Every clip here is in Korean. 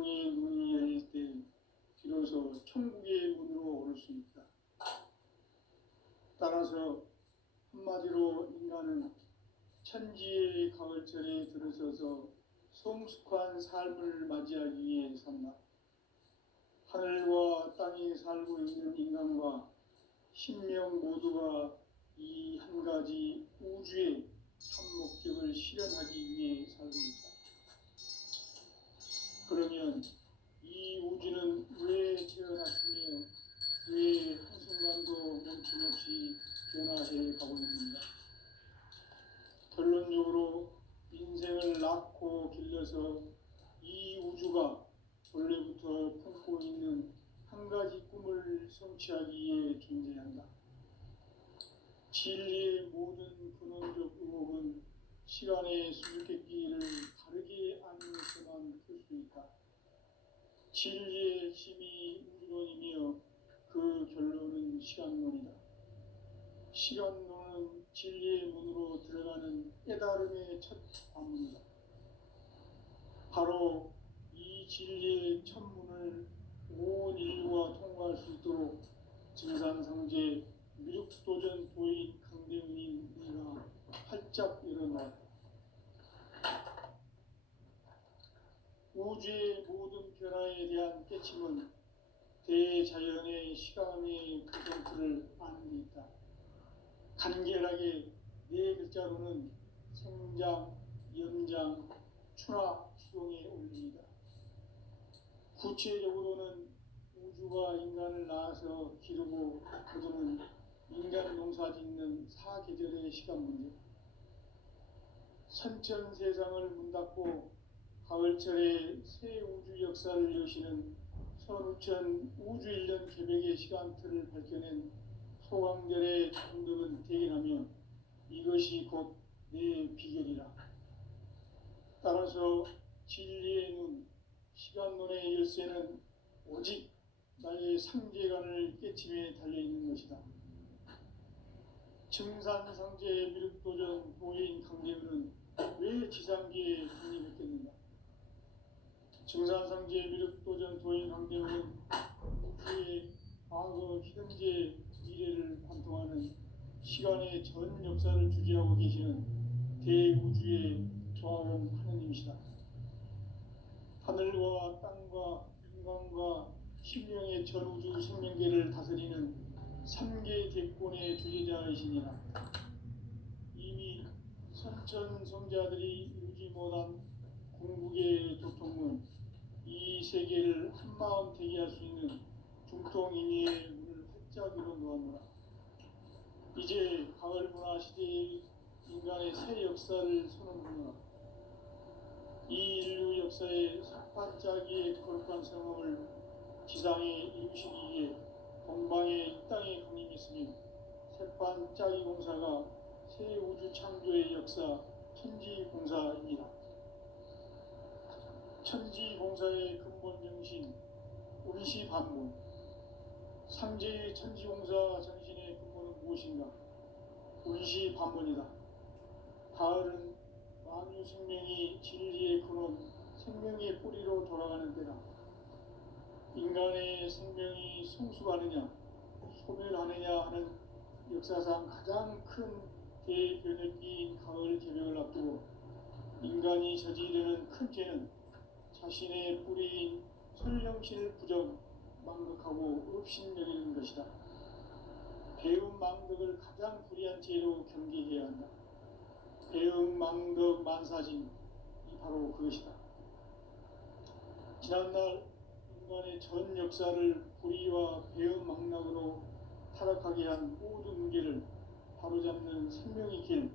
영성의 문이 열릴 때 비로소 천국의 문으로 오를 수 있다. 따라서 한마디로 인간은 천지의 가을철에 들어서서 성숙한 삶을 맞이하기 위해 산다. 하늘과 땅에 살고 있는 인간과 신명 모두가 이 한 가지 우주의 참 목적을 실현하기 위해 살고 있다. 그러면 이 우주는 왜 태어났으며 왜 한순간도 멈춤없이 변화해 가고 있는가? 결론적으로 인생을 낳고 길러서 이 우주가 원래부터 품고 있는 한 가지 꿈을 성취하기 위해 존재한다. 진리의 모든 근원적 의혹은 시간의 수수께끼를 바르게 알면서만 풀 수 있다. 진리의 핵심이 우주론이며 그 결론은 시간론이다. 시간론은 진리의 문으로 들어가는 깨달음의 첫 관문이다. 바로 이 진리의 첫 문을 온 인류가 통과할 수 있도록 증산상제 미륵도전 도인 강대은인 네가 활짝 열어놓았다. 우주의 모든 변화에 대한 깨침은 대자연의 시간의 퍼센트를 아는 데 있다. 간결하게 네 글자로는 생장, 연장, 추락, 추동의 원리이다. 구체적으로는 우주가 인간을 낳아서 기르고 거두는 인간 농사 짓는 사계절의 시간 문제. 선천 세상을 문 닫고 가을철에 새 우주 역사를 여시는 선우천 우주일년 개백의 시간틀을 밝혀낸 소강절의 감독은 대견하며 이것이 곧 내 비결이라. 따라서 진리의 눈, 시간론의 열쇠는 오직 나의 상제관을 깨침에 달려있는 것이다. 증산상제 미륵도전 도인 강대은은 왜 지상계에 군림했겠는가? 증산상제 미륵도전 도인 강대은은 우주의 과거, 현재, 미래를 관통하는 시간의 전 역사를 주재하고 계시는 대우주의 조화원 하느님이시다. 하늘과 땅과 인간과 신명의 전우주 생명계를 다스리는 3계 대권의 주재자이시니라. 이미 선천성자들이 이루지 못한 궁극의 도통문, 이 세계를 한마음 되게 할 수 있는 중통인의의 문을 활짝 열어놓았노라. 이제 가을 문화 시대의 인간의 새 역사를 선언하노라. 이 인류 역사의 석반짜기의 거룩한 성험을 지상에 이루시기 위해 동방에 이 땅에 강림했으며 색반짜기 공사가 새 우주 창조의 역사 천지공사입니다. 천지공사의 근본 정신 운시반문. 상제의 천지공사 정신의 근본은 무엇인가? 운시반문이다. 가을은 만유 생명이 진리의 근원, 생명의 뿌리로 돌아가는 때다. 인간의 생명이 성숙하느냐, 소멸하느냐 하는 역사상 가장 큰 대변혁기인 가을 개벽을 앞두고 인간이 저지르는 큰 죄는 자신의 뿌리인 설령신을 부정, 망극하고 업신여기는 것이다. 배움 망덕을 가장 불의한 죄로 경계해야 한다. 배움 망덕 만사진이 바로 그것이다. 지난날 인간의 전 역사를 불의와 배움 망락으로 타락하게 한 모든 문제를 바로잡는 생명의 길,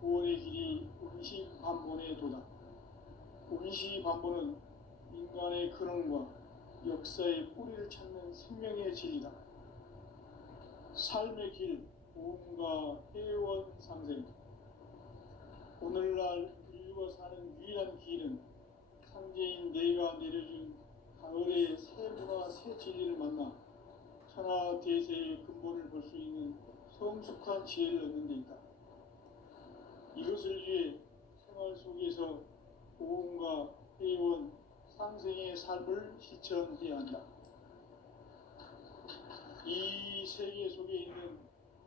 구원의 길이 운시반본의 도다. 운시반본은 인간의 근원과 역사의 뿌리를 찾는 생명의 진리다. 삶의 길, 보험과 회원 상생. 오늘날 인류가 사는 유일한 길은 상제인 내가 내려준 가을의 새 문화, 새 진리를 만나 천하 대세의 근본을 볼 수 있는 성숙한 지혜를 얻는 데 있다. 이것을 위해 생활 속에서 보험과 회원, 상생의 삶을 실천해야 한다. 이 세계 속에 있는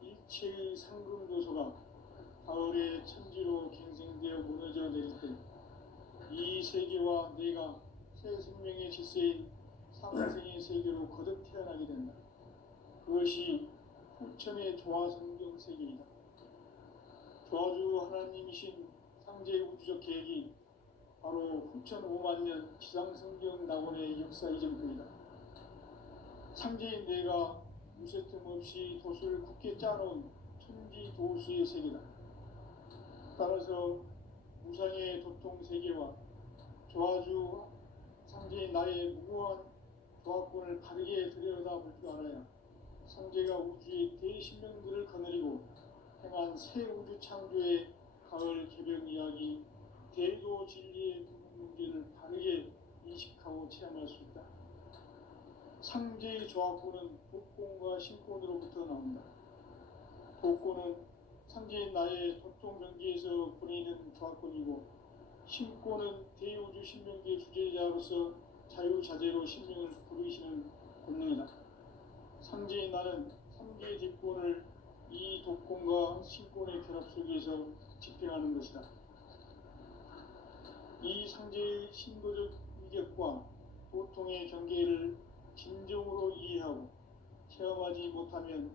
일체의 상금도서가 가을의 천지로 갱생되어 무너져 내릴 때 이 세계와 내가 새 생명의 질서인 상생의 세계로 거듭 태어나게 된다. 그것이 후천의 조화성경 세계이다. 조화주 하나님이신 상제 우주적 계획이 바로 후천 5만 년 지상성경 낙원의 역사 이전뿐이다. 상제인 내가 무쇠틈 없이 돛을 굳게 짜놓은 천지 도수의 세계다. 따라서 무상의 도통 세계와 조화주 상제인 나의 무고한 조합권을 바르게 들여다볼 줄 알아야 상제가 우주의 대신명들을 거느리고 행한 새 우주 창조의 가을 개벽 이야기, 대도 진리의 문제를 바르게 인식하고 체험할 수 있다. 상제의 조합권은 독권과 신권으로부터 나온다. 독권은 상제인 나의 도통 경계에서 보내는 조합권이고, 신권은 대우주 신명기의 주제자로서 자유자재로 신명을 부르시는 권능이다. 상제인 나는 3개의 뒷권을 이 독권과 신권의 결합 속에서 집행하는 것이다. 이 상제의 신도적 위력과 보통의 경계를 진정으로 이해하고 체험하지 못하면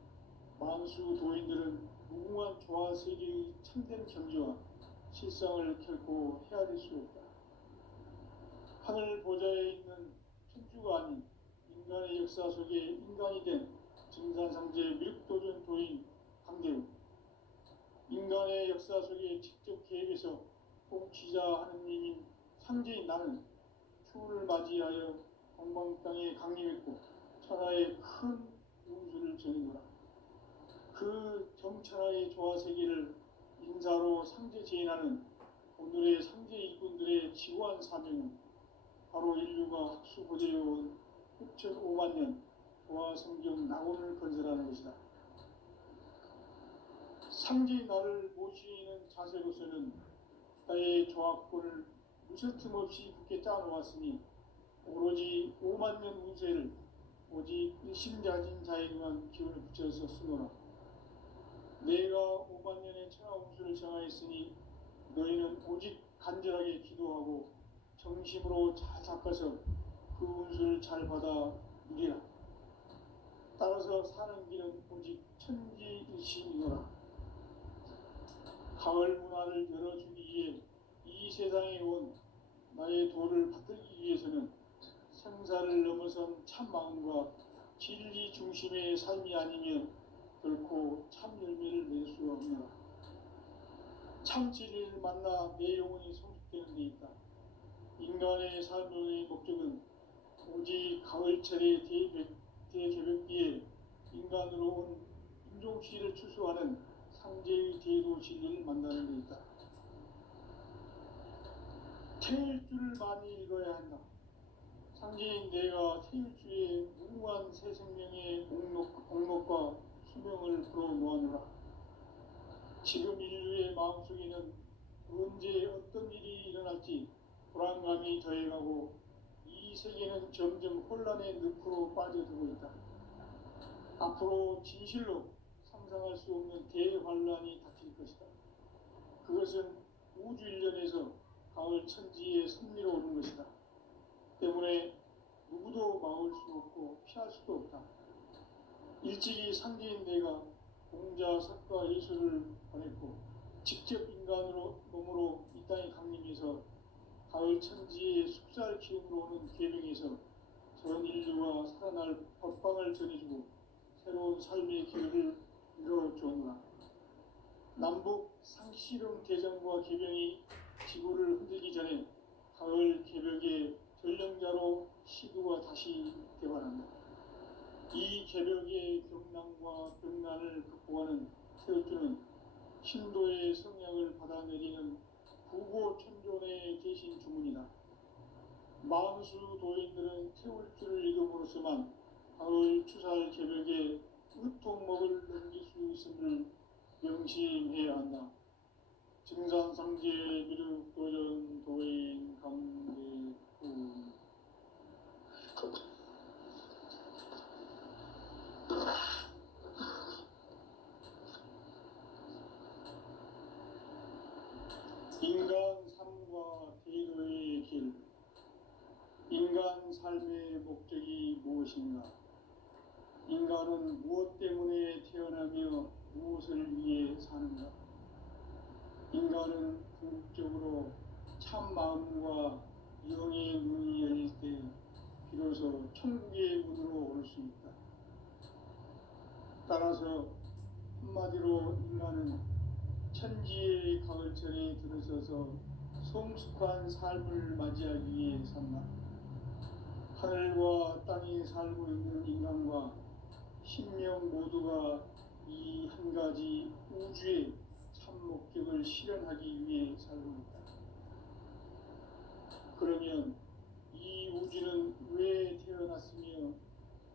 만수 도인들은 무궁한 조화 세계의 참된 경지와 실상을 결코 헤아릴 수 없다. 하늘 보좌에 있는 천주가 아닌 인간의 역사 속에 인간이 된 증산상제 밀도전 도인 강대우, 인간의 역사 속에 직접 개입해서 통치자 하느님인 상제인 나는 추운을 맞이하여 동방 땅에 강림했고 천하의 큰 운수를 전해노라. 그 정천하의 조화 세계를 인사로 상제 제인하는 오늘의 상제 일꾼들의 지고한 사명은 바로 인류가 학수고대해온 후천 5만 년 조화 성경 낙원을 건설하는 것이다. 상제인 나를 모시는 자세로서는 나의 조합권을 무쇠틈 없이 굳게 짜놓았으니 오로지 5만 년 운세를 오직 일심자진 자에게만 기운을 붙여서 쓰노라. 내가 5만 년의 천하 운수를 정하였으니 너희는 오직 간절하게 기도하고 정심으로 잘 닦아서 그 운수를 잘 받아 누리라. 따라서 사는 길은 오직 천지일심이노라. 가을 문화를 열어주기 위해 이 세상에 온 나의 도를 받들기 위해서는 생사를 넘어선 참 마음과 진리 중심의 삶이 아니면 결코 참 열매를 낼 수 없노라. 참 진리를 만나 내 영혼이 성숙되는 데 있다. 인간의 삶의 목적은 오직 가을철의 대개벽기에 인간으로 온 인종씨를 추수하는 상제의 대도 진리를 만나는 데 있다. 태일주를 많이 읽어야 한다. 상제인 내가 태일주의 무궁한 새 생명의 목록과 수명을 풀어놓아노라. 지금 인류의 마음속에는 언제 어떤 일이 일어날지 불안감이 더해가고 이 세계는 점점 혼란의 늪으로 빠져들고 있다. 앞으로 진실로 상상할 수 없는 대환란이 닥칠 것이다. 그것은 우주 일련에서 가을 천지의 섭리로 오는 것이다. 때문에 누구도 막을 수 없고 피할 수도 없다. 일찍이 상제인 내가 공자, 석가, 예수를 보냈고 직접 인간으로 몸으로 이 땅에 강림해서 가을 천지의 숙살 기운으로 오는 계명에서 전 인류가 살아날 법방을 전해주고 새로운 삶의 기회를 이뤄주었노라. 남북 상시름 대전과 계명이 지구를 흔들기 전에 가을 개벽의 전령자로 시구가 다시 개발한다. 이 개벽의 경난과 병난을 극복하는 태울주는 신도의 성약을 받아내리는 부고천존의 대신 주문이다. 만수 도인들은 태울주를 읽음으로써만 가을 추살 개벽에 의통목을 넘길 수 있음을 명심해야 한다. 증산상제 미륵도전 도인 강대훈 진정한 삶의 목적이 무엇인가? 인간은 무엇 때문에 태어나며 무엇을 위해 사는가? 인간은 궁극적으로 참 마음과 영의 문이 열릴 때 비로소 천국의 문으로 올 수 있다. 따라서 한마디로 인간은 천지의 가을철에 들어서서 성숙한 삶을 맞이하기 위해 산다. 하늘과 땅에 살고 있는 인간과 신명 모두가 이 한 가지 우주의 참 목적을 실현하기 위해 살고 있다. 그러면 이 우주는 왜 태어났으며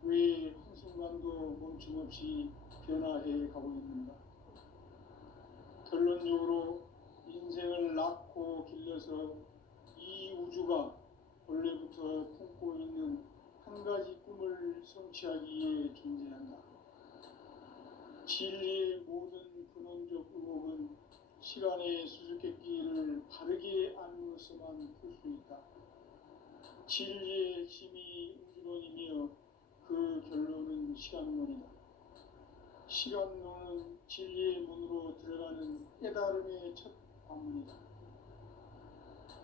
왜 한순간도 멈춤없이 변화해 가고 있는가? 결론적으로 인생을 낳고 길러서 이 우주가 원래부터 품고 있는 한 가지 꿈을 성취하기 위해 존재한다. 진리의 모든 근원적 의혹은 시간의 수수께끼를 바르게 알므로서만 풀 수 있다. 진리의 핵심이 우주론이며 그 결론은 시간론이다. 시간론은 진리의 문으로 들어가는 깨달음의 첫 관문이다.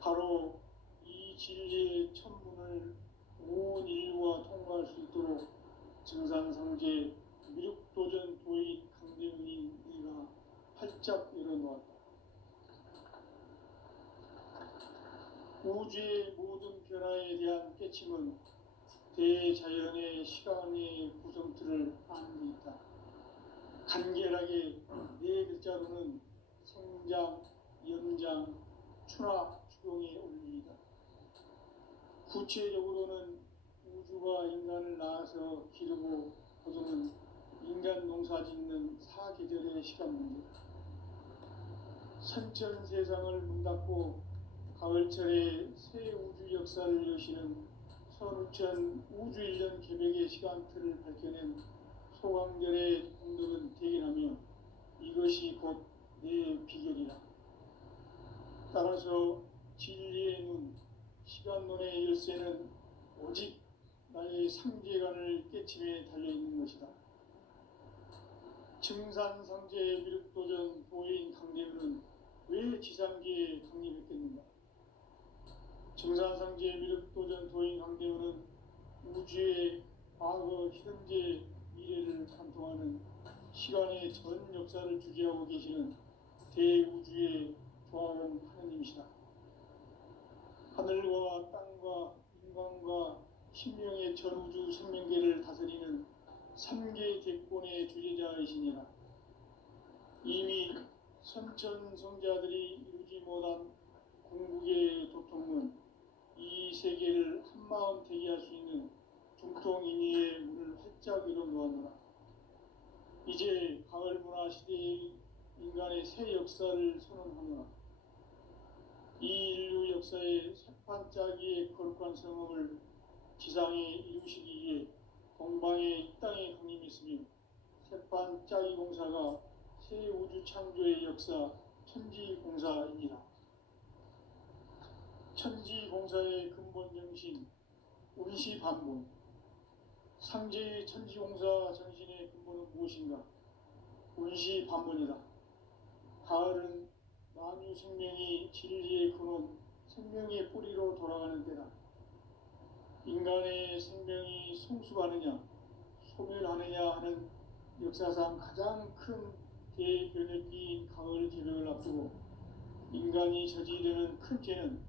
바로 이 진리의 첫 문을 온 인류가 통과할 수 있도록 증산상제 미륵도전 도인 강대훈이 네가 활짝 열어놓았다. 우주의 모든 변화에 대한 깨침은 대자연의 시간의 구성틀을 아는 데 있다. 간결하게 네 글자로는 생장, 연장, 추나 추동의 원리이다. 구체적으로는 우주가 인간을 낳아서 기르고 거두는 인간 농사 짓는 사계절의 시간 문제다. 선천 세상을 문 닫고 가을철에 새 우주 역사를 여시는 선우천 우주 1년 개벽의 시간틀을 밝혀낸 소강절의 공덕은 대견하며 이것이 곧 내 비결이다. 따라서 진리의 눈, 시간론의 열쇠는 오직 나의 상계관을 깨침에 달려있는 것이다. 증산상제의 미륵도전 도인 강대훈은 왜 지상계에 강림했겠는가? 증산상제의 미륵도전 도인 강대훈은 우주의 과거, 현재, 미래를 관통하는 시간의 전 역사를 주재하고 계시는 대우주의 조화원 하느님이시다. 하늘과 땅과 인간과 신명의 전우주 생명계를 다스리는 3개 대권의 주재자이시니라. 이미 선천성자들이 이루지 못한 궁극의 도통은 이 세계를 한마음 되게 할 수 있는 중통인의의 문을 활짝 열어놓았노라. 이제 가을 문화 시대의 인간의 새 역사를 선언하노라. 이 인류 역사의 새판짜기의 거룩한 성업을 지상에 이루시기 위해 동방의 이 땅에 강림했으며 새판짜기 공사가 새 우주 창조의 역사 천지공사입니다. 천지공사의 근본 정신 운시반본. 상제의 천지공사 정신의 근본은 무엇인가? 운시반본이다. 가을은 만유 생명이 진리의 근원, 생명의 뿌리로 돌아가는 때다. 인간의 생명이 성숙하느냐, 소멸하느냐 하는 역사상 가장 큰 대변혁기인 가을 개벽을 앞두고 인간이 저지르는 큰 죄는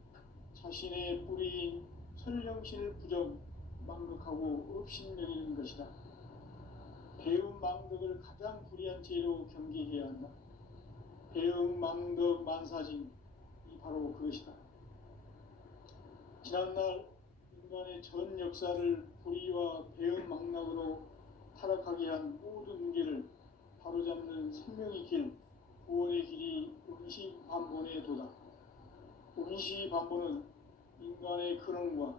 자신의 뿌리인 설령신을 부정, 망극하고 업신여기는 것이다. 배움 망덕을 가장 불의한 죄로 경계해야 한다. 배움 망덕 만사진, 이 바로 그것이다. 지난날 인간의 전 역사를 불의와 배움 망락으로 타락하게 한 모든 문제를 바로잡는 생명의 길, 구원의 길이 운시반본의 도다. 운시반본은 인간의 근원과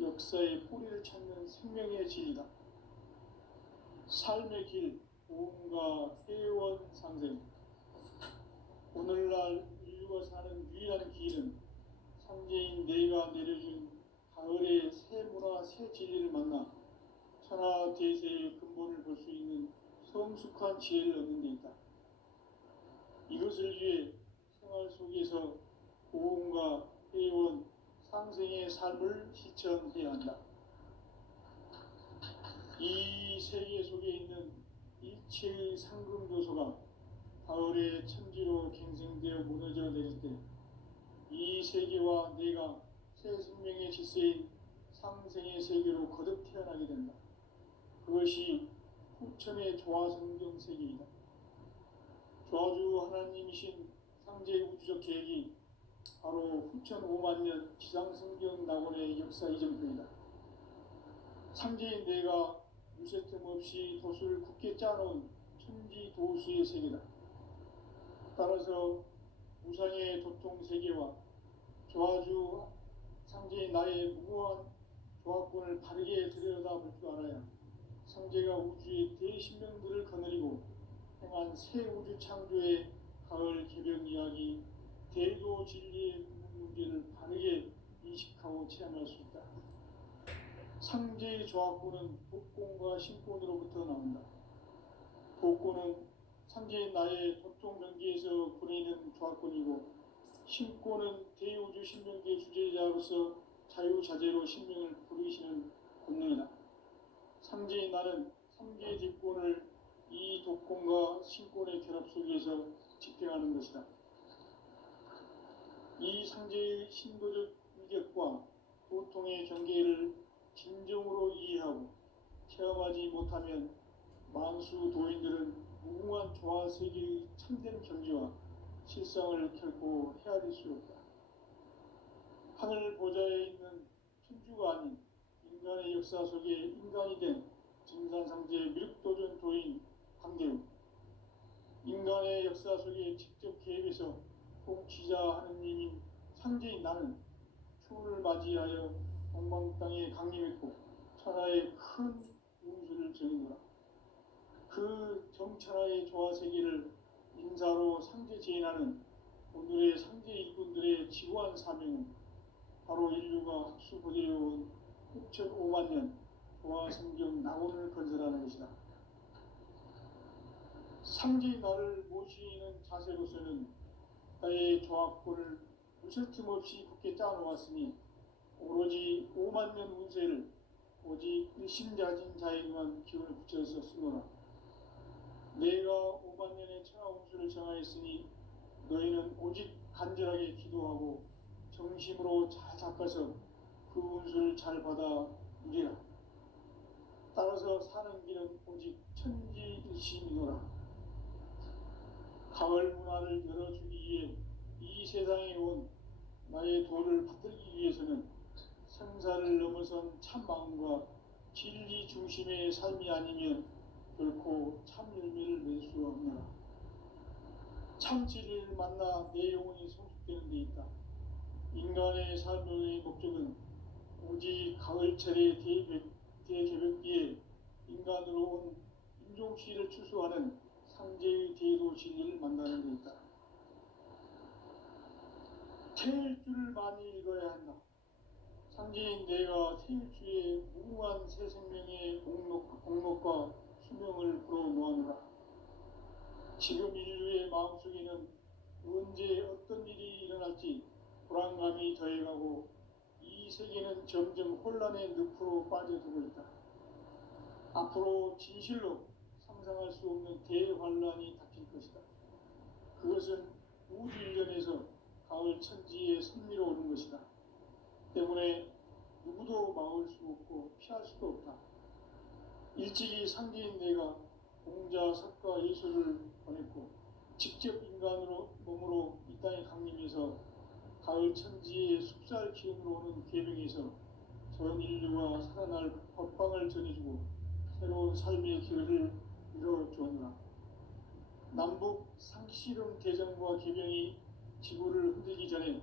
역사의 뿌리를 찾는 생명의 진리다. 삶의 길, 보험과 회원 상생. 오늘날 인류가 사는 유일한 길은 상제인 내가 내려준 가을의 새 문화 새 진리를 만나 천하대세의 근본을 볼 수 있는 성숙한 지혜를 얻는 데 있다. 이것을 위해 생활 속에서 고음과 회원, 상생의 삶을 실천해야 한다. 이 세계 속에 있는 일체의 상금도서가 가을의 천지로 갱생되어 무너져 내릴 때 이 세계와 내가 새 생명의 질서인 상생의 세계로 거듭 태어나게 된다. 그것이 후천의 조화성경 세계이다. 조화주 하나님이신 상제 우주적 계획이 바로 후천 5만 년 지상성경 낙원의 역사 이전표이다. 상제인 내가 유세 틈 없이 도수를 굳게 짜놓은 천지 도수의 세계다. 따라서 우상의 도통 세계와 조화주 상제인 나의 무고한 조화권을 바르게 들여다볼 줄 알아야 상제가 우주의 대신명들을 거느리고 행한 새 우주 창조의 가을 개벽 이야기, 대도 진리의 문제를 바르게 인식하고 체험할 수 있다. 상제의 조화권은 복권과 신권으로부터 나온다. 복권은 상제인 나의 도통 경계에서 부리는 조화권이고, 신권은 대우주 신명계의 주제자로서 자유자재로 신명을 부르시는 권능이다. 상제인 나는 3개의 뒷권을 이 독권과 신권의 결합 속에서 집행하는 것이다. 이 상제의 신도적 위격과 도통의 경계를 진정으로 이해하고 체험하지 못하면 만수 도인들은 무궁한 조화 세계의 참된 경지와 실상을 결코 헤아릴 수 없다. 하늘 보좌에 있는 천주가 아닌 인간의 역사 속에 인간이 된 증산상제 미륵도전 도인 광대우, 인간의 역사 속에 직접 계획해서 통치자 하느님인 상제인 나는 추운을 맞이하여 동방 땅에 강림했고 천하의 큰 운수를 정의노라. 그 정천하의 조화세계를 인사로 상제 제인하는 오늘의 상제 일꾼들의 지구한 사명은 바로 인류가 합수보되어온 6,5만 년 조화성경 낙원을 건설하는 것이다. 상제의 나를 모시는 자세로서는 나의 조합권을 무슨 틈 없이 굳게 짜놓았으니 오로지 5만 년 운세를 오직 일심자진 자에게만 기운을 붙여서 쓰노라. 내가 5만 년의 천하 운수를 정하였으니 너희는 오직 간절하게 기도하고 정심으로 잘 닦아서 그 운수를 잘 받아 누리라. 따라서 사는 길은 오직 천지일심이노라. 가을 문화를 열어주기 위해 이 세상에 온 나의 도를 받들기 위해서는 생사를 넘어선 참 마음과 진리 중심의 삶이 아니면 결코 참 열매를 맺을 수 없노라. 참 진리를 만나 내 영혼이 성숙되는 데 있다. 인간의 삶의 목적은 오직 가을철의 대개벽기에 인간으로 온 인종시를 추수하는 상제의 대도 진리를 만나는 데 있다. 태일주를 많이 읽어야 한다. 상제인 내가 태일주의 무궁한 새 생명의 목록과 수명을 불어놓아노라. 지금 인류의 마음속에는 언제 어떤 일이 일어날지 불안감이 더해가고 이 세계는 점점 혼란의 늪으로 빠져들고 있다. 앞으로 진실로 상상할 수 없는 대환란이 닥칠 것이다. 그것은 우주 일련에서 가을 천지의 섭리로 오는 것이다. 때문에 누구도 막을 수 없고 피할 수도 없다. 일찍이 상제인 내가 공자, 석가, 예수를 보냈고 직접 인간으로 몸으로 이 땅에 강림해서 가을 천지의 숲살 기운으로 오는 계명에서 전 인류가 살아날 법방을 전해주고 새로운 삶의 길을 열어주었노라. 남북 상씨름 대전과 계명이 지구를 흔들기 전에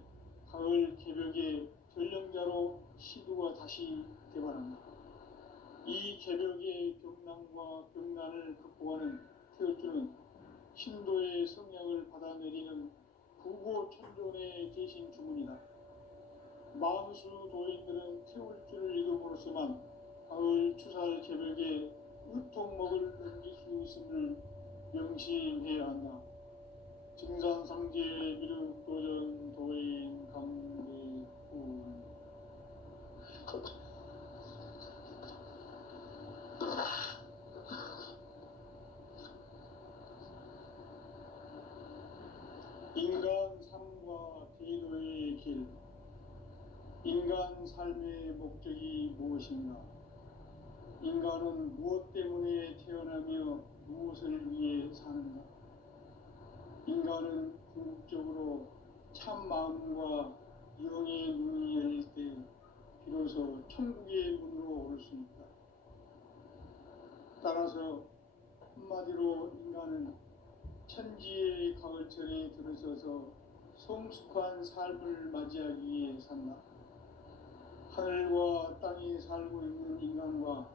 가을 개벽의 전령자로 시두가 다시 개발한다. 이 개벽의 경랑과 병난을 극복하는 태울주는 신도의 성령을 받아내리는 구고천존의 대신 주문이다. 만수 도인들은 태울주를 읽음으로써만 개벽에 우통목을 넘길 수 있음을 명심해야 한다. 증산상제 미륵도전 도인 강대훈. 인간 삶과 대도의 길. 인간 삶의 목적이 무엇인가? 인간은 무엇 때문에 태어나며 무엇을 위해 사는가? 인간은 궁극적으로 참 마음과 영의 문이 열릴 때 비로소 천국의 문으로 오를 수 있다. 따라서 한마디로 인간은 천지의 가을철에 들어서서 성숙한 삶을 맞이하기 위해 산다. 하늘과 땅에 살고 있는 인간과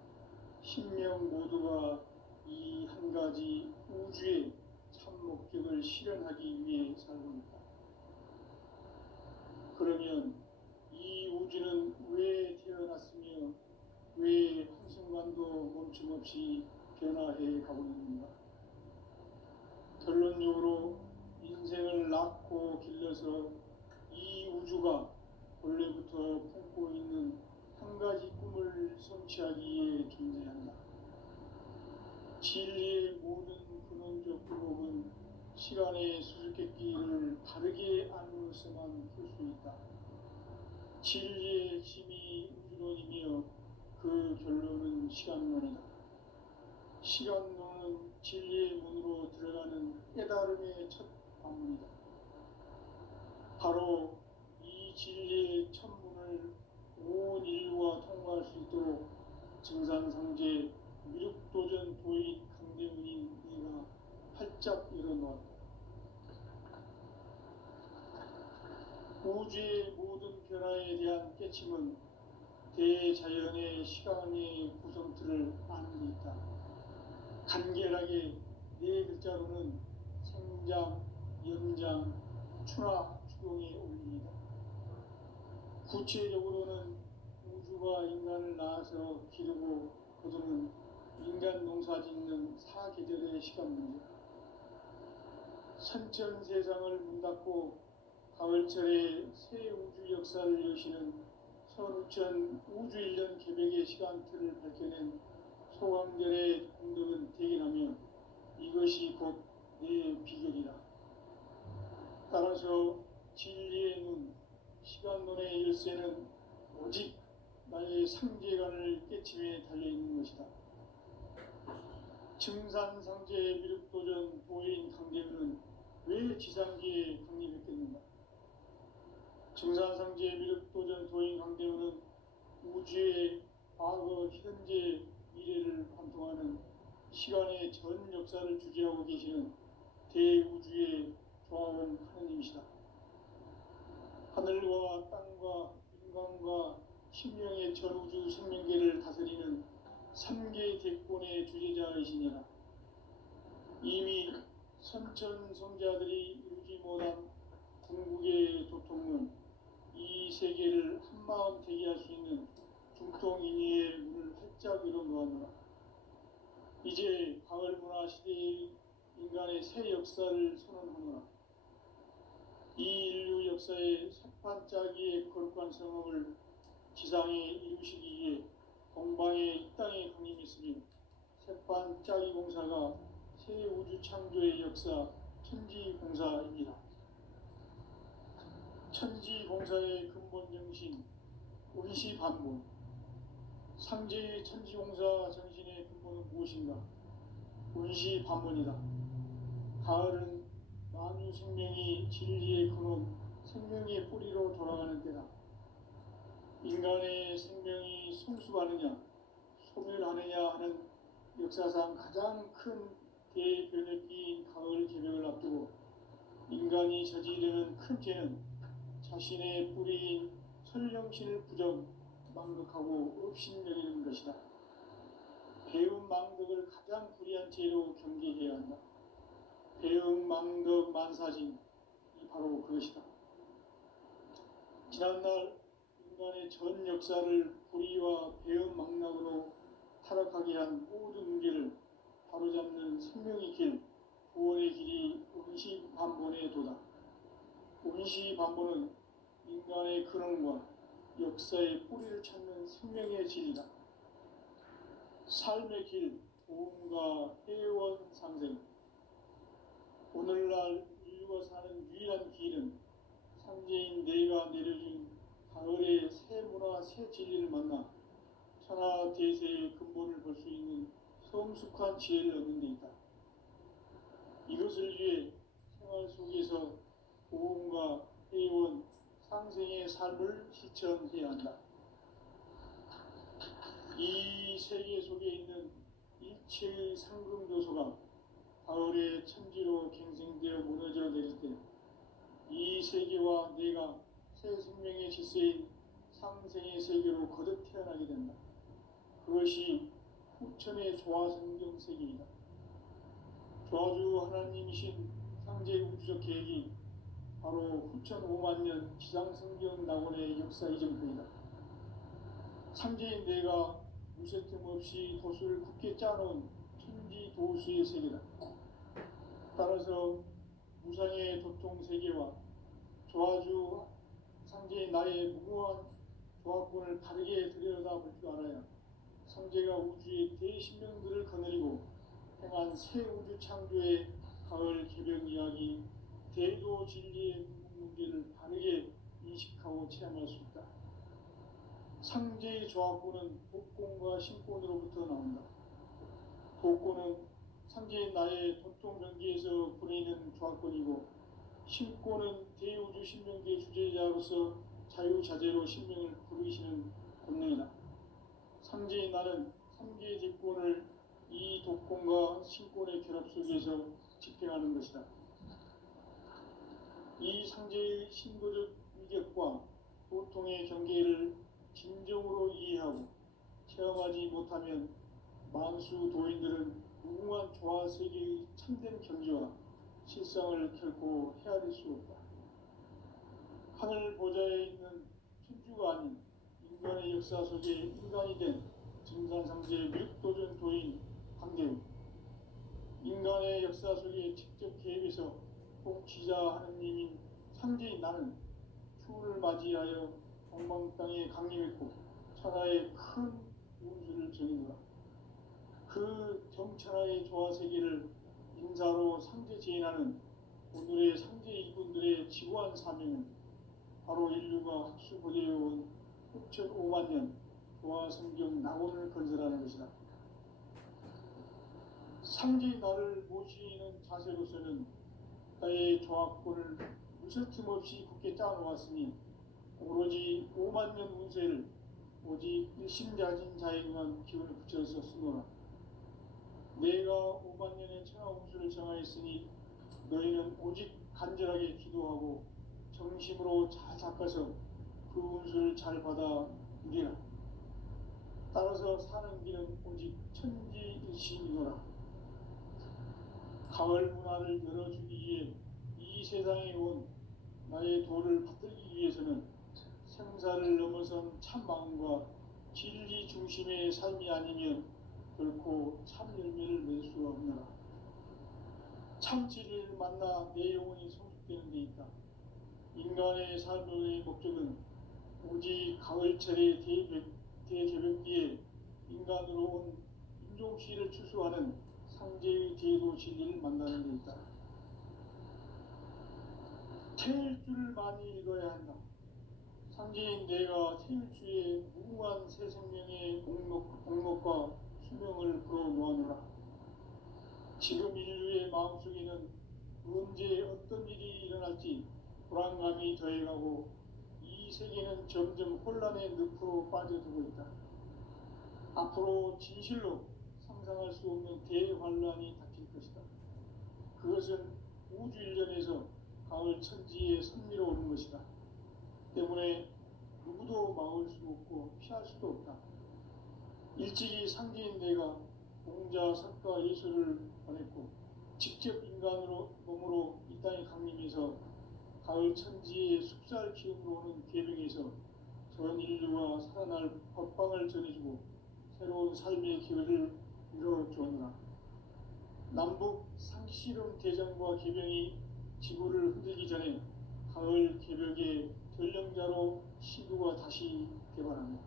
신명 모두가 이 한 가지 우주의 참 목적을 실현하기 위해 살고 있다. 그러면 이 우주는 왜 태어났으며 왜 한순간도 멈춤없이 변화해 가고 있는가? 결론적으로 인생을 낳고 길러서 이 우주가 원래부터 품고 있는 한 가지 꿈을 성취하기 위해 존재한다. 진리의 모든 근원적 방법은 시간의 수수께끼를 바르게 알므로서만 풀 수 있다. 진리의 핵심이 우주론이며 그 결론은 시간론이다. 시간론은 진리의 문으로 들어가는 깨달음의 첫 관문이다. 바로 이 진리의 첫 문을 온 인류가 통과할 수 있도록 증산상제 미륵도전 도인 강대훈인 이가 활짝 열어놓았다. 우주의 모든 변화에 대한 깨침은 대자연의 시간의 구성틀을 아는 데 있다. 간결하게 네 글자로는 생장, 연장, 추락, 추동의 원리이다. 구체적으로는 우주가 인간을 낳아서 기르고 거두는 인간 농사 짓는 사계절의 시간 문제. 선천 세상을 문 닫고 가을철에 새 우주 역사를 여시는 선우천 우주 1년 개벽의 시간틀을 밝혀낸 소강절의 공덕은 대견하며 이것이 곧 내 비결이라. 따라서 진리의 눈, 시간론의 열쇠는 오직 나의 상제관을 깨침에 달려있는 것이다. 증산상제 미륵도전 도인 강대훈은 왜 지상기에 강림했겠는가? 증산상제 미륵도전 도인 강대훈은 우주의 과거, 현재, 미래를 관통하는 시간의 전 역사를 주재하고 계시는 대우주의 조화원 하느님이시다. 하늘과 땅과 인간과 신명의 전우주 생명계를 다스리는 3개 대권의 주제자이시니라. 이미 선천성자들이 이루지 못한 궁극의 도통은 이 세계를 한마음 되게 할 수 있는 중통인의의 문을 활짝 열어놓았노라. 이제 가을문화 시대의 인간의 새 역사를 선언하노라. 이 인류 역사의 새판짜기의 거룩한 성업을 지상에 이루시기 위해 동방의 이 땅에 강림했으며 새판짜기 공사가 새 우주 창조의 역사 천지공사입니다. 천지공사의 근본 정신 원시반본. 상제의 천지공사 정신의 근본은 무엇인가? 원시반본이다. 가을은 만유 생명이 진리의 근원, 생명의 뿌리로 돌아가는 때다. 인간의 생명이 성숙하느냐, 소멸하느냐 하는 역사상 가장 큰 대변혁기인 가을 개벽을 앞두고 인간이 저지르는 큰 죄는 자신의 뿌리인 설령신을 부정, 망극하고 업신여기는 것이다. 배움 망덕을 가장 불의한 죄로 경계해야 한다. 배움 망덕 만사진, 이 바로 그것이다. 지난날 인간의 전 역사를 불의와 배움 망락으로 타락하게 반본의 도다. 온시 반본은 인간의 근원과 역사의 뿌리를 찾는 생명의 진리다. 삶의 길, 보험과 회원 상생. 오늘날 인류가 사는 유일한 길은 상제인 내가 내려준 가을의 새 문화, 새 진리를 만나 천하 대세의 근본을 볼 수 있는 성숙한 지혜를 얻는 데 있다. 이것을 위해 생활 속에서 보험과 회원, 상생의 삶을 실천해야 한다. 이 세계 속에 있는 일체의 상금 요소가 가을의 천지로 갱생되어 무너져 내릴 때 이 세계와 내가 새 생명의 질서인 상생의 세계로 거듭 태어나게 된다. 그것이 후천의 조화성경 세계이다. 조화주 하나님이신 상제 우주적 계획이 바로 후천 5만 년 지상성경 낙원의 역사 이전부이다. 상제인 내가 무쇠틈 없이 도수를 굳게 짜놓은 천지 도수의 세계다. 따라서 무상의 도통 세계와 조화주 상제인 나의 무모한 조합권을 바르게 들여다볼 줄 알아야 상제가 우주의 대신명들을 거느리고 행한 새 우주 창조의 가을 개벽 이야기, 대도 진리의 문제를 바르게 인식하고 체험할 수 있다. 상제의 조합권은 복권과 신권으로부터 나온다. 복권은 상제인 나의 도통 변기에서 보내는 조합권이고, 신권은 대우주 신명계의 주제자로서 자유자재로 신명을 부르시는 권능이다. 상제인 나는 삼계의 직권을 이 독권과 신권의 결합 속에서 집행하는 것이다. 이 상제의 신도적 위격과 보통의 경계를 진정으로 이해하고 체험하지 못하면 만수 도인들은 무궁한 조화세계의 참된 경지와 실상을 결코 헤아릴 수 없다. 하늘 보좌에 있는 천주가 아닌 인간의 역사 속에 인간이 된 증산상제 밀도전 도인 황대우, 인간의 역사 속에 직접 개입해서 통치자 하느님인 상제인 나는 추운을 맞이하여 동방 땅에 강림했고 천하의 큰 운수를 정의노라. 그 정천하의 조화세계를 인사로 상제 제인하는 오늘의 상제 이분들의 지구한 사명은 바로 인류가 학수고대해온 6,5만 년 조화성경 낙원을 건설하는 것이다. 상제의 나를 모시는 자세로서는 나의 조합권을 무쇠틈 없이 굳게 짜놓았으니 오로지 5만 년 운세를 오직 일심자진 자에 응한 기운을 붙여서 쓰노라. 내가 5만 년의 천하 운수를 정하였으니 너희는 오직 간절하게 기도하고 정심으로 잘 닦아서 그 운수를 잘 받아 누리라. 따라서 사는 길은 오직 천지일심이노라. 가을 문화를 열어주기 위해 이 세상에 온 나의 도를 받들기 위해서는 생사를 넘어선 참 마음과 진리 중심의 삶이 아니면 결코 참 열매를 맺을 수가 없노라. 참 진리를 만나 내 영혼이 성숙되는 데 있다. 인간의 삶의 목적은 오직 가을철의 대개벽기에 인간으로 온 인종시를 추수하는 상제의 제도 진리를 만나는 데 있다. 태일 줄을 많이 읽어야 한다. 상제인 내가 태일주의 무궁한 새 생명의 목록과 수명을 불어 모아노라. 지금 인류의 마음속에는 언제 어떤 일이 일어날지 불안감이 더해가고 이 세계는 점점 혼란의 늪으로 빠져들고 있다. 앞으로 진실로 상상할 수 없는 대환란이 닥칠 것이다. 그것은 우주 일련에서 가을 천지의 섭리로 오는 것이다. 때문에 누구도 막을 수 없고 피할 수도 없다. 일찍이 상제인 내가 공자, 석가, 예수를 보냈고 직접 인간으로 몸으로 이 땅에 강림해서 가을 천지의 숲살 기운으로 오는 계명에서 전 인류와 살아날 법방을 전해주고 새로운 삶의 기회를 이뤄주었노라. 남북 상씨름 대전과 계명이 지구를 흔들기 전에 가을 개벽의 전령자로 시구가 다시 개발합니다.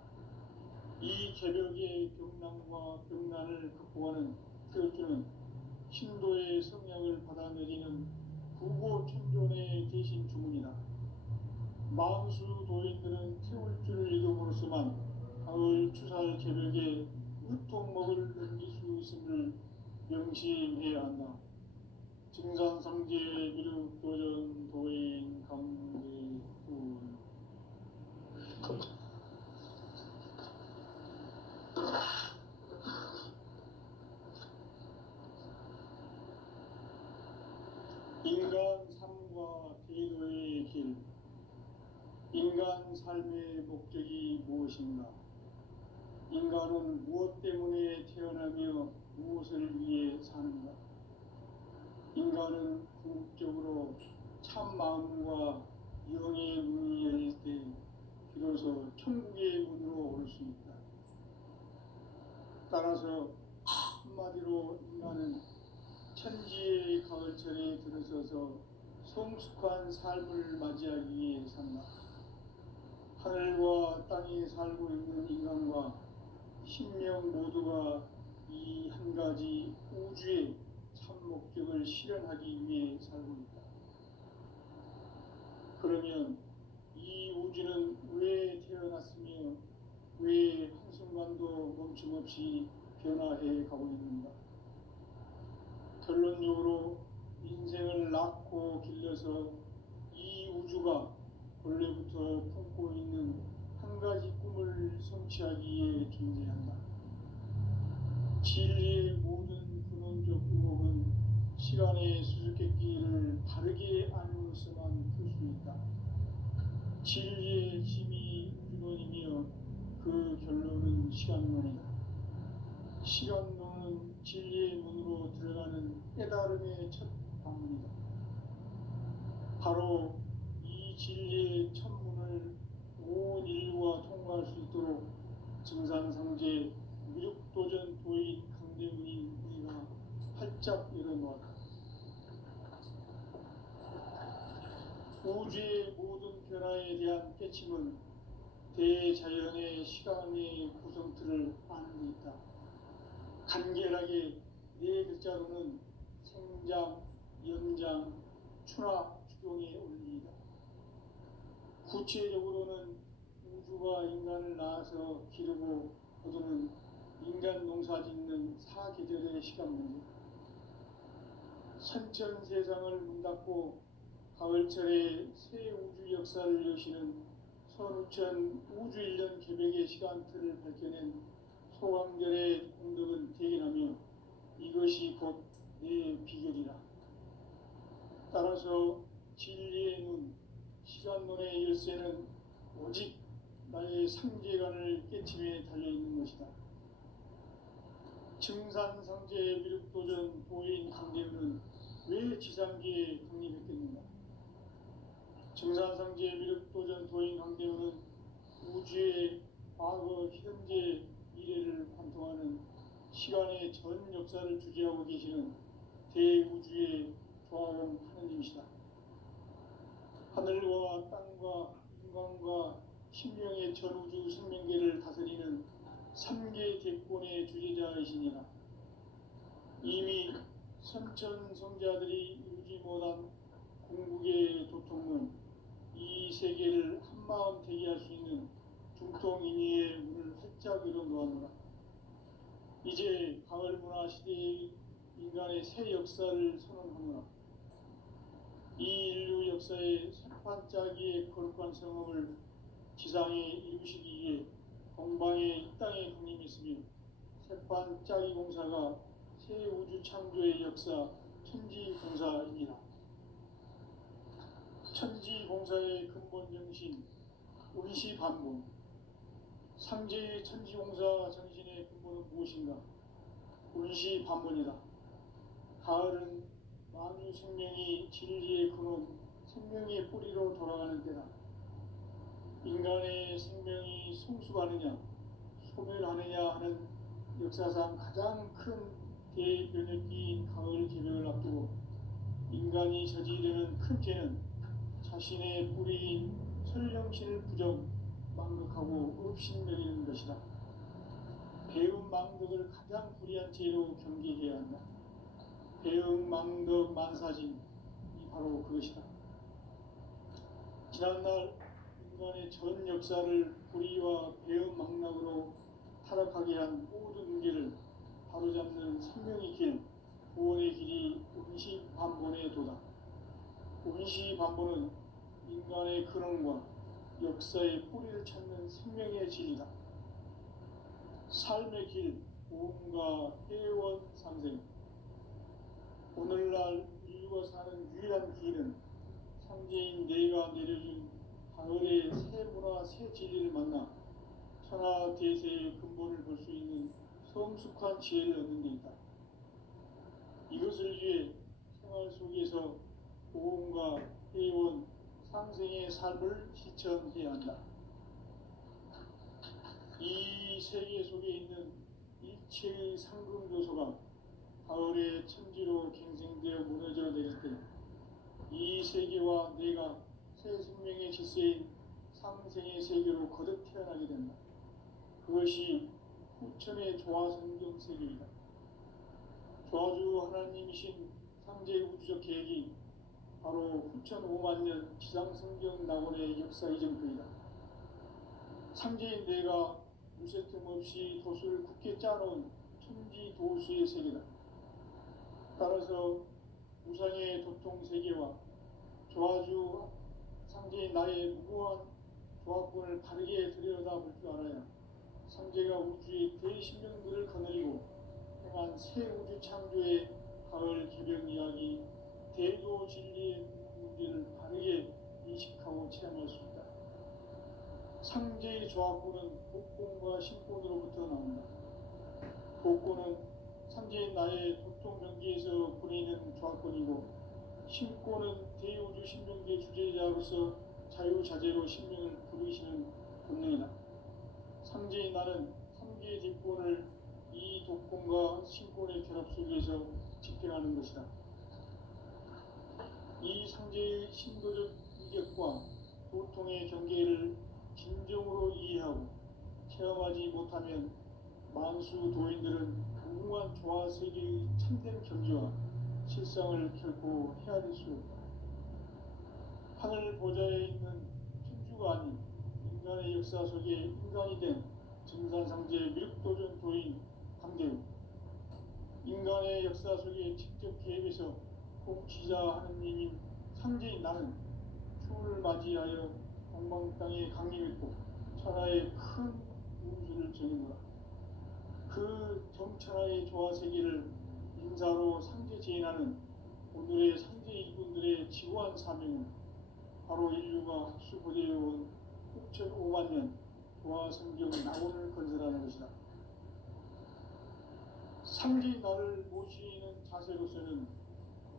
이 개벽의 병난과 병난을 극복하는 태울주는 신도의 성령을 받아내리는 구고천존의 대신 주문이다. 만수 도인들은 태울주를 이름으로서만 가을 추살 개벽에 으통먹을 넘길 수 있음을 명심해야 한다. 증산상제 미륵도전 도인 감대훈. 인간 삶과 대도의 길. 인간 삶의 목적이 무엇인가? 인간은 무엇 때문에 태어나며 무엇을 위해 사는가? 인간은 궁극적으로 참 마음과 영의 문이 열릴 때 비로소 천국의 문으로 올 수 있다. 따라서 한마디로 인간은 천지의 가을철에 들어서서 성숙한 삶을 맞이하기 위해 산다. 하늘과 땅에 살고 있는 인간과 신명 모두가 이 한 가지 우주의 참 목적을 실현하기 위해 살고 있다. 그러면 이 우주는 왜 태어났으며 왜 한순간도 멈춤없이 변화해 가고 있는가? 결론적으로 인생을 낳고 길러서 이 우주가 본래부터 품고 있는 한 가지 꿈을 성취하기 위해 존재한다. 진리의 모든 근원적 의혹은 시간의 수수께끼를 바르게 알므로서만 풀 수 있다. 진리의 힘이 우주론이며 그 결론은 시간론이다. 시간론은 진리의 문으로 들어가는 깨달음의 첫 방문이다. 바로 이 진리의 첫 문을 온 인류가 통과할 수 있도록 증산상제 미륵도전 도인 강대훈이 우리가 활짝 열어놓았다. 우주의 모든 변화에 대한 깨침은 대자연의 시간의 구성틀을 아는 데 있다. 간결하게 네 글자로는 생장, 연장, 추락, 추경의 원리이다. 구체적으로는 우주가 인간을 낳아서 기르고 거두는 인간 농사 짓는 사계절의 시간 문제. 선천 세상을 문 닫고 가을철에 새 우주 역사를 여시는 선우천 우주 1년 개벽의 시간틀을 밝혀낸 소강절의 공덕은 대견하며 이것이 곧 내 비결이라. 따라서 진리의 눈, 시간론의 열쇠는 오직 나의 상제관을 깨침에 달려있는 것이다. 증산상제 미륵도전 도인 강대훈은 왜 지상계에 강림했겠는가? 증산상제 미륵도전 도인 강대훈은 우주의 과거, 현재, 미래를 관통하는 시간의 전 역사를 주재하고 계시는 대우주의 조화원 하느님이시다. 하늘과 땅과 인간과 신명의 전우주 생명계를 다스리는 3계 대권의 주재자이시니라. 이미 선천성자들이 이루지 못한 궁극의 도통은 이 세계를 한마음 되게 할 수 있는 중통인의의 문을 활짝 열어놓았노라. 이제 가을 문화 시대의 인간의 새 역사를 선언하노라. 이 인류 역사의 새판짜기의 거룩한 성험을 지상에 이루시기 위해 동방에 이 땅에 강림했으며 새판짜기 공사가 새 우주 창조의 역사 천지공사입니다. 천지공사의 근본 정신 운시반본. 상제의 천지공사 정신의 근본은 무엇인가? 운시반본이다. 가을은 만유 생명이 진리의 근원, 생명의 뿌리로 돌아가는 때다. 인간의 생명이 성숙하느냐, 소멸하느냐 하는 역사상 가장 큰 대변혁기인 가을 개벽을 앞두고 인간이 저지르는 큰 죄는 자신의 뿌리인 설령신을 부정, 망극하고 업신여기는 것이다. 배음 망덕을 가장 불의한 죄로 경계해야 한다. 배음 망덕 만사진이 바로 그것이다. 지난날 인간의 전 역사를 불의와 배음 망락으로 타락하게 한 모든 문제를 바로잡는 생명의 길, 구원의 길이 운시반본의 도다. 운시반본은 인간의 근원과 역사의 뿌리를 찾는 생명의 진리다. 삶의 길, 보험과 회원 상생. 오늘날 인류가 사는 유일한 길은 상제인 내가 내려준 가을의 새 문화, 새 진리를 만나 천하 대세의 근본을 볼 수 있는 성숙한 지혜를 얻는 데 있다. 이것을 위해 생활 속에서 보험과 회원, 상생의 삶을 실천해야 한다. 이 세계 속에 있는 일체의 상금 요소가 가을의 천지로 갱생되어 무너져 내릴 때 이 세계와 내가 새 생명의 질서인 상생의 세계로 거듭 태어나게 된다. 그것이 후천의 조화성경 세계이다. 조화주 하나님이신 상제 우주적 계획이 바로 후천 5만 년 지상성경 낙원의 역사 이전표이다. 상제인 내가 무쇠틈 없이 도수를 굳게 짜놓은 천지 도수의 세계다. 따라서 우상의 도통 세계와 조화주 상제인 나의 무고한 조합권을 바르게 들여다볼 줄 알아야 상제가 우주의 대신령들을 거느리고 행한 새 우주 창조의 가을 개벽 이야기, 대도 진리의 문제를 바르게 인식하고 체험할 수 있다. 상제의 조합권은 복권과 신권으로부터 나온다. 복권은 상제인 나의 도통 명기에서 보내는 조합권이고, 신권은 대우주 신명기의 주제자로서 자유자재로 신명을 부르시는 본능이다. 상제인 나는 3개의 뒷권을 이 독권과 신권의 결합 속에서 집행하는 것이다. 이 상제의 신도적 이격과 도통의 경계를 진정으로 이해하고 체험하지 못하면 만수 도인들은 무궁한 조화세계의 참된 경지와 실상을 결코 헤아릴 수 없다. 하늘 보좌에 있는 천주가 아닌 인간의 역사 속에 인간이 된 증산상제 밀도전 도인 강대우, 인간의 역사 속에 직접 개입해서 통치자 하느님인 상제인 나는 추운을 맞이하여 동방 땅에 강림했고 천하의 큰 운수를 정했노라. 그 정천하의 조화세계를 인사로 상제 제인하는 오늘의 상제 이군들의 지고한 사명은 바로 인류가 학수고대해온 후천 5만 년 조화성경 낙원을 건설하는 것이다. 상제인 나를 모시는 자세로서는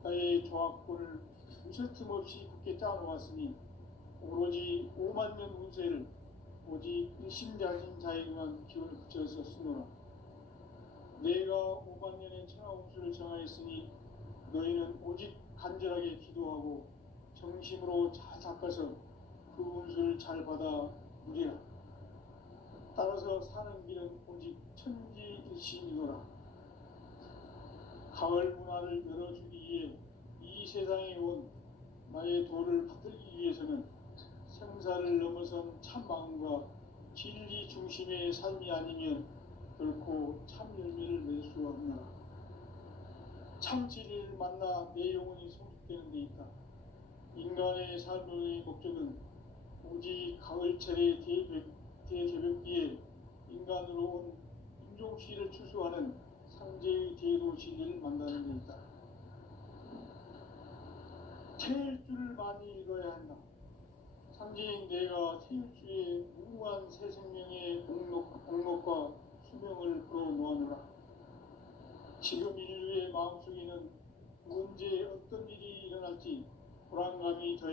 나의 조합권을 무쇠틈 없이 굳게 짜놓았으니 오로지 5만 년 운세를 오직 일심자진 자에게만 기운을 붙여서 쓰노라. 내가 5만 년의 천하 운수를 정하였으니 너희는 오직 간절하게 기도하고 정심으로 잘 닦아서 그 운수를 잘 받아 누리라. 따라서 사는 길은 오직 천지일심이노라. 가을 문화를 열어주기 위해 이 세상에 온 나의 도를 받들기 위해서는 생사를 넘어선 참 마음과 진리 중심의 삶이 아니면 결코 참 열매를 낼 수 없노라. 참 진리를 만나 내 영혼이 성숙되는 데 있다. 인간의 삶의 목적은 오직 가을철의 대개벽기에 인간으로 온 인종씨를 추수하는 상제의 대도 진리를 만나는 데 있다. 태일주를 많이 읽어야 한다. 상제인 내가 태일주의 무궁한 새 생명의 공록과 수명을 불어놓아노라. 지금 인류의 마음속에는 언제 어떤 일이 일어날지 불안감이 더해